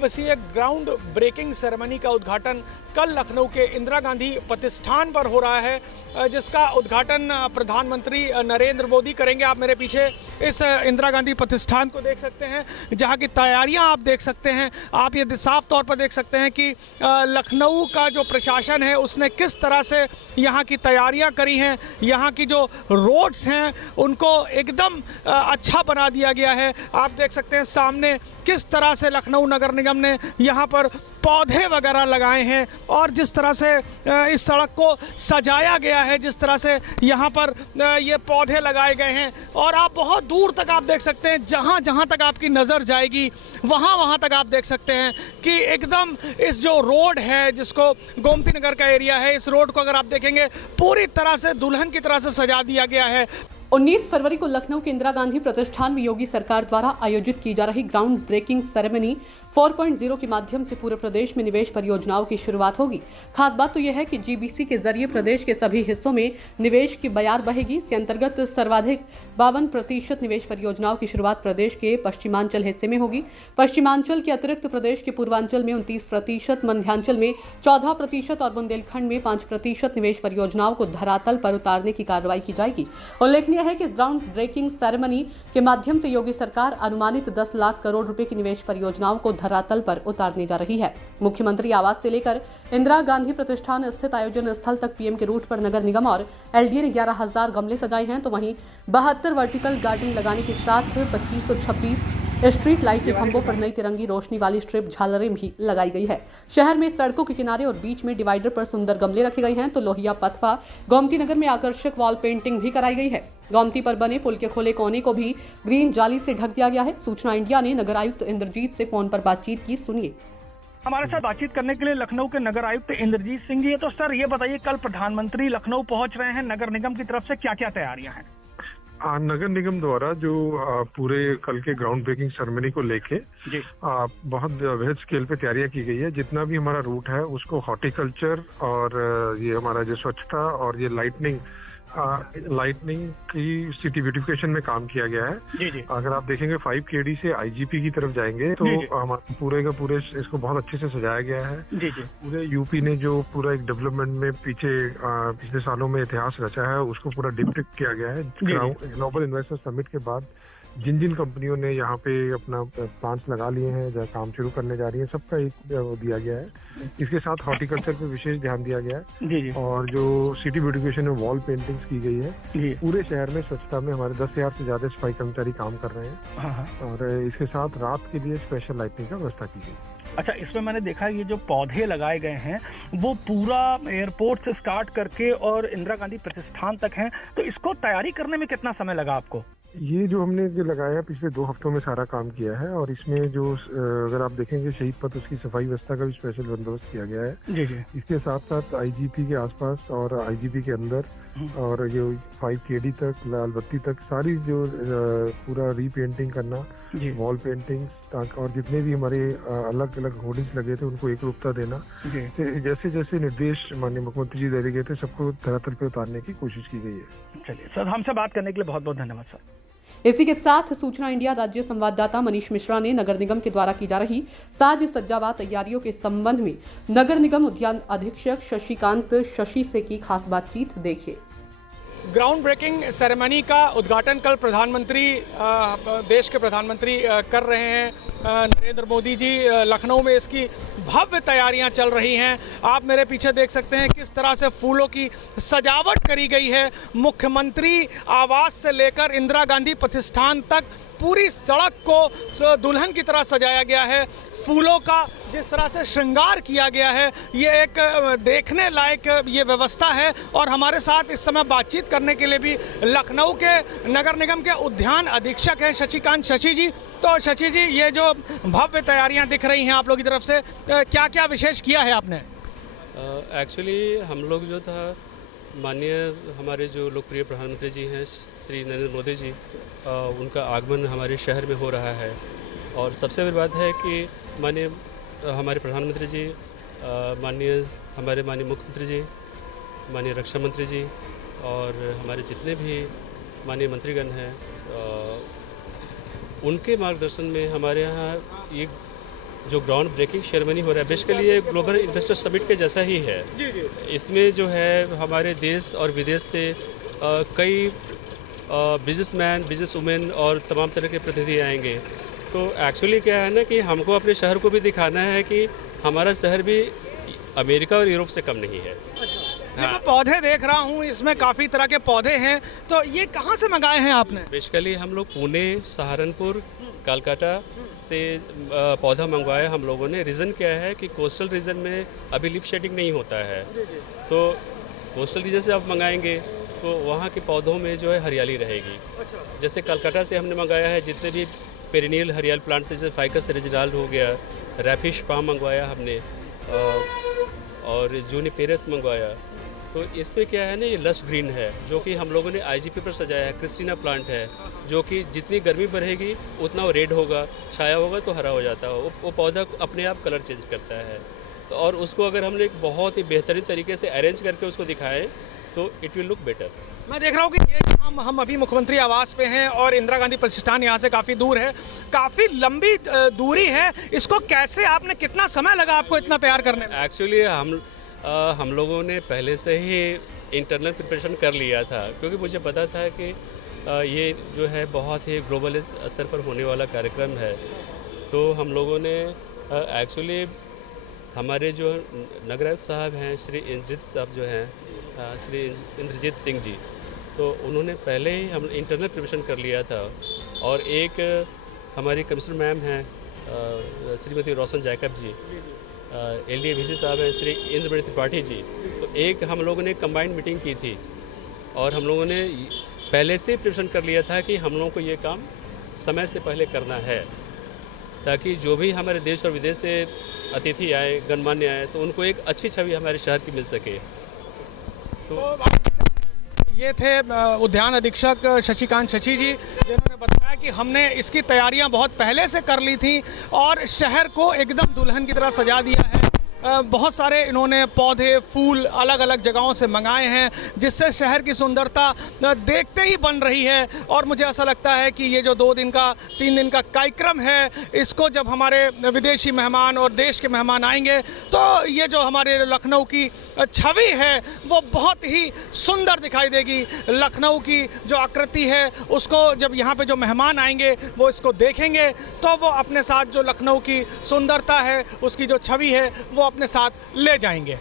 दिवसीय ground breaking ceremony का उद्घाटन कल लखनऊ के इंदिरा गांधी प्रतिष्ठान पर हो रहा है, जिसका उद्घाटन प्रधानमंत्री नरेंद्र मोदी करेंगे। आप मेरे पीछे इस इंदिरा गांधी प्रतिष्ठान को देख सकते हैं, जहां की तैयारियां आप देख सकते हैं। आप ये साफ तौर पर देख सकते हैं कि लखनऊ का जो प्रशासन है उसने किस तरह से यहाँ की तैयारियां करी हैं। यहाँ की जो रोड्स हैं उनको एकदम अच्छा बना दिया गया है। आप देख सकते हैं सामने किस तरह से लखनऊ नगर निगम ने यहाँ पर पौधे वगैरह लगाए हैं और जिस तरह से इस सड़क को सजाया गया है, जिस तरह से यहाँ पर ये पौधे लगाए गए हैं। और आप बहुत दूर तक आप देख सकते हैं, जहाँ जहाँ तक आपकी नज़र जाएगी वहाँ तक आप देख सकते हैं कि एकदम इस जो रोड है, जिसको गोमती नगर का एरिया है, इस रोड को अगर आप देखेंगे पूरी तरह से दुल्हन की तरह से सजा दिया गया है। 19 फरवरी को लखनऊ के इंदिरा गांधी प्रतिष्ठान में योगी सरकार द्वारा आयोजित की जा रही ग्राउंड ब्रेकिंग सेरेमनी 4.0 के माध्यम से पूरे प्रदेश में निवेश परियोजनाओं की शुरुआत होगी। खास बात तो यह है कि जीबीसी के जरिए प्रदेश के सभी हिस्सों में निवेश की बयार बहेगी। इसके अंतर्गत सर्वाधिक 52% निवेश परियोजनाओं की शुरुआत प्रदेश के पश्चिमांचल हिस्से में होगी। पश्चिमांचल के अतिरिक्त प्रदेश के पूर्वांचल में 29%, मध्यांचल में 14% और बुंदेलखंड में 5% निवेश परियोजनाओं को धरातल पर उतारने की कार्रवाई की जाएगी। उल्लेखनीय है कि इस ग्राउंड ब्रेकिंग सेरेमनी के माध्यम से योगी सरकार अनुमानित 10 लाख करोड़ रुपए की निवेश परियोजनाओं को धरातल पर उतारने जा रही है। मुख्यमंत्री आवास से लेकर इंदिरा गांधी प्रतिष्ठान स्थित आयोजन स्थल तक पीएम के रूट पर नगर निगम और एलडीए ने 11,000 गमले सजाए हैं, तो वहीं 72 वर्टिकल गार्डन लगाने के साथ 2526 स्ट्रीट लाइट के खंभों पर नई तिरंगी रोशनी वाली स्ट्रिप झालरें भी लगाई गई है। शहर में सड़कों के किनारे और बीच में डिवाइडर पर सुंदर गमले रखे गए हैं, तो लोहिया पथवा गोमती नगर में आकर्षक वॉल पेंटिंग भी कराई गई है। गोमती पर बने पुल के खुले कोने को भी ग्रीन जाली से ढक दिया गया है। सूचना इंडिया ने नगर आयुक्त इंद्रजीत से फोन पर बातचीत की, सुनिए। हमारे साथ बातचीत करने के लिए लखनऊ के नगर आयुक्त इंद्रजीत सिंह जी है। तो सर ये बताइए, कल प्रधानमंत्री लखनऊ पहुंच रहे हैं, नगर निगम की तरफ से क्या क्या तैयारियां हैं? नगर निगम द्वारा जो पूरे कल के ग्राउंड ब्रेकिंग सेरेमनी को लेके बहुत वृहद स्केल पे तैयारियां की गई है। जितना भी हमारा रूट है उसको हॉर्टिकल्चर और ये हमारा जो स्वच्छता और ये लाइटनिंग की सिटी ब्यूटिफिकेशन में काम किया गया है। जी। अगर आप देखेंगे 5 KD से IGP की तरफ जाएंगे तो हमारे पूरे का पूरे इसको बहुत अच्छे से सजाया गया है। जी। पूरे यूपी ने जो पूरा एक डेवलपमेंट में पिछले सालों में इतिहास रचा है उसको पूरा डिपिक्ट किया गया है। ग्लोबल इन्वेस्टर समिट के बाद जिन जिन कंपनियों ने यहाँ पे अपना प्लांट्स लगा लिए हैं, जहाँ काम शुरू करने जा रही है, सबका एक दिया गया है। इसके साथ हॉर्टिकल्चर पे विशेष ध्यान दिया गया है। जी। और जो सिटी ब्यूटिफिकेशन में वॉल पेंटिंग्स की गई है। पूरे शहर में स्वच्छता में हमारे 10,000 से ज्यादा सफाई कर्मचारी काम कर रहे हैं। और इसके साथ रात के लिए स्पेशल लाइटिंग का व्यवस्था की गई। अच्छा, इसमें मैंने देखा ये जो पौधे लगाए गए हैं वो पूरा एयरपोर्ट से स्टार्ट करके और इंदिरा गांधी प्रतिष्ठान तक हैं, तो इसको तैयारी करने में कितना समय लगा आपको? ये जो हमने जो लगाया पिछले 2 हफ्तों में सारा काम किया है। और इसमें जो अगर आप देखेंगे शहीद पथ, उसकी सफाई व्यवस्था का भी स्पेशल बंदोबस्त किया गया है। जी। इसके साथ साथ IGP के आसपास और IGP के अंदर और जो 5 KD तक, लाल बत्ती तक सारी जो पूरा रीपेंटिंग करना, वॉल पेंटिंग्स और जितने भी हमारे अलग अलग होर्डिंग्स लगे थे उनको एक रूपता देना, जैसे जैसे निर्देश माननीय मुख्यमंत्री जी दे गए थे सबको धरातल पे उतारने की कोशिश की गई है। चलिए सर, हमसे बात करने के लिए बहुत बहुत धन्यवाद सर। इसी के साथ सूचना इंडिया राज्य संवाददाता मनीष मिश्रा ने नगर निगम के द्वारा की जा रही साज सज्जावा तैयारियों के संबंध में नगर निगम उद्यान अधीक्षक शशिकांत शशि से की खास बातचीत, देखिए। ग्राउंड ब्रेकिंग सेरेमनी का उद्घाटन कल देश के प्रधानमंत्री कर रहे हैं नरेंद्र मोदी जी। लखनऊ में इसकी भव्य तैयारियां चल रही हैं। आप मेरे पीछे देख सकते हैं किस तरह से फूलों की सजावट करी गई है। मुख्यमंत्री आवास से लेकर इंदिरा गांधी प्रतिष्ठान तक पूरी सड़क को दुल्हन की तरह सजाया गया है। फूलों का जिस तरह से श्रृंगार किया गया है, ये एक देखने लायक ये व्यवस्था है। और हमारे साथ इस समय बातचीत करने के लिए भी लखनऊ के नगर निगम के उद्यान अधीक्षक हैं शशिकांत शशि जी। तो शशि जी, ये जो भव्य तैयारियां दिख रही हैं आप लोगों की तरफ से, क्या क्या विशेष किया है आपने? एक्चुअली हम लोग जो था माननीय हमारे जो लोकप्रिय प्रधानमंत्री जी हैं श्री नरेंद्र मोदी जी, उनका आगमन हमारे शहर में हो रहा है। और सबसे बड़ी बात है कि माननीय हमारे प्रधानमंत्री जी, हमारे माननीय मुख्यमंत्री जी, माननीय रक्षा मंत्री जी और हमारे जितने भी माननीय मंत्रीगण हैं, उनके मार्गदर्शन में हमारे यहाँ ये जो ग्राउंड ब्रेकिंग सेरेमनी हो रहा है बेसिकली ये ग्लोबल इन्वेस्टर समिट के जैसा ही है। इसमें जो है हमारे देश और विदेश से कई बिजनेसमैन, बिजनेस वुमेन और तमाम तरह के प्रतिनिधि आएंगे। तो एक्चुअली क्या है ना कि हमको अपने शहर को भी दिखाना है कि हमारा शहर भी अमेरिका और यूरोप से कम नहीं है। ये मैं पौधे देख रहा हूँ, इसमें काफ़ी तरह के पौधे हैं, तो ये कहाँ से मंगाए हैं आपने? बेसिकली हम लोग पुणे, सहारनपुर, कलकत्ता से पौधा मंगवाया हम लोगों ने। रीज़न क्या है कि कोस्टल रीजन में अभी लीफ शेडिंग नहीं होता है, तो कोस्टल रीजन से आप मंगाएंगे तो वहाँ के पौधों में जो है हरियाली रहेगी। जैसे कलकत्ता से हमने मंगाया है जितने भी पेरिनियल हरियाल प्लांट से, जैसे फाइकस रेजिनाल हो गया, रैफिश पाम मंगवाया हमने और जूनिपेरस मंगवाया। तो इसमें क्या है ना, ये लश ग्रीन है जो कि हम लोगों ने आईजीपी पर सजाया है। क्रिस्टीना प्लांट है जो कि जितनी गर्मी बढ़ेगी उतना वो रेड होगा, छाया होगा तो हरा हो जाता है। वो पौधा अपने आप कलर चेंज करता है। तो और उसको अगर हमने एक बहुत ही बेहतरीन तरीके से अरेंज करके उसको दिखाएं तो इट विल लुक बेटर। मैं देख रहा हूँ कि ये हम अभी मुख्यमंत्री आवास पे हैं और इंदिरा गांधी प्रतिष्ठान यहाँ से काफ़ी दूर है, काफ़ी लंबी दूरी है। इसको कैसे, आपने कितना समय लगा आपको इतना तैयार करने में? एक्चुअली हम लोगों ने पहले से ही इंटरनल प्रिपरेशन कर लिया था, क्योंकि मुझे पता था कि ये जो है बहुत ही ग्लोबल स्तर पर होने वाला कार्यक्रम है। तो हम लोगों ने एक्चुअली हमारे जो नगरायुक्त साहब हैं श्री इंद्रजीत साहब जो हैं, श्री इंद्रजीत सिंह जी, तो उन्होंने पहले ही हम इंटरनल प्रिपरेशन कर लिया था। और एक हमारी कमिश्नर मैम हैं श्रीमती रोशन जैकब जी, LDA VC साहब हैं श्री इंद्रमणि त्रिपाठी जी। तो एक हम लोगों ने कंबाइंड मीटिंग की थी और हम लोगों ने पहले से प्रिपरेशन कर लिया था कि हम लोगों को ये काम समय से पहले करना है, ताकि जो भी हमारे देश और विदेश से अतिथि आए, गणमान्य आए, तो उनको एक अच्छी छवि हमारे शहर की मिल सके। तो ये थे उद्यान अधीक्षक शशिकांत शशि जी, जिन्होंने बताया कि हमने इसकी तैयारियां बहुत पहले से कर ली थी और शहर को एकदम दुल्हन की तरह सजा दिया है। बहुत सारे इन्होंने पौधे, फूल अलग अलग जगहों से मंगाए हैं, जिससे शहर की सुंदरता देखते ही बन रही है। और मुझे ऐसा लगता है कि ये जो 2 दिन का 3 दिन का कार्यक्रम है, इसको जब हमारे विदेशी मेहमान और देश के मेहमान आएंगे तो ये जो हमारे लखनऊ की छवि है वो बहुत ही सुंदर दिखाई देगी। लखनऊ की जो आकृति है उसको जब यहाँ पे जो मेहमान आएंगे वो इसको देखेंगे तो वो अपने साथ जो लखनऊ की सुंदरता है, उसकी जो छवि है, वो अपने साथ ले जाएंगे।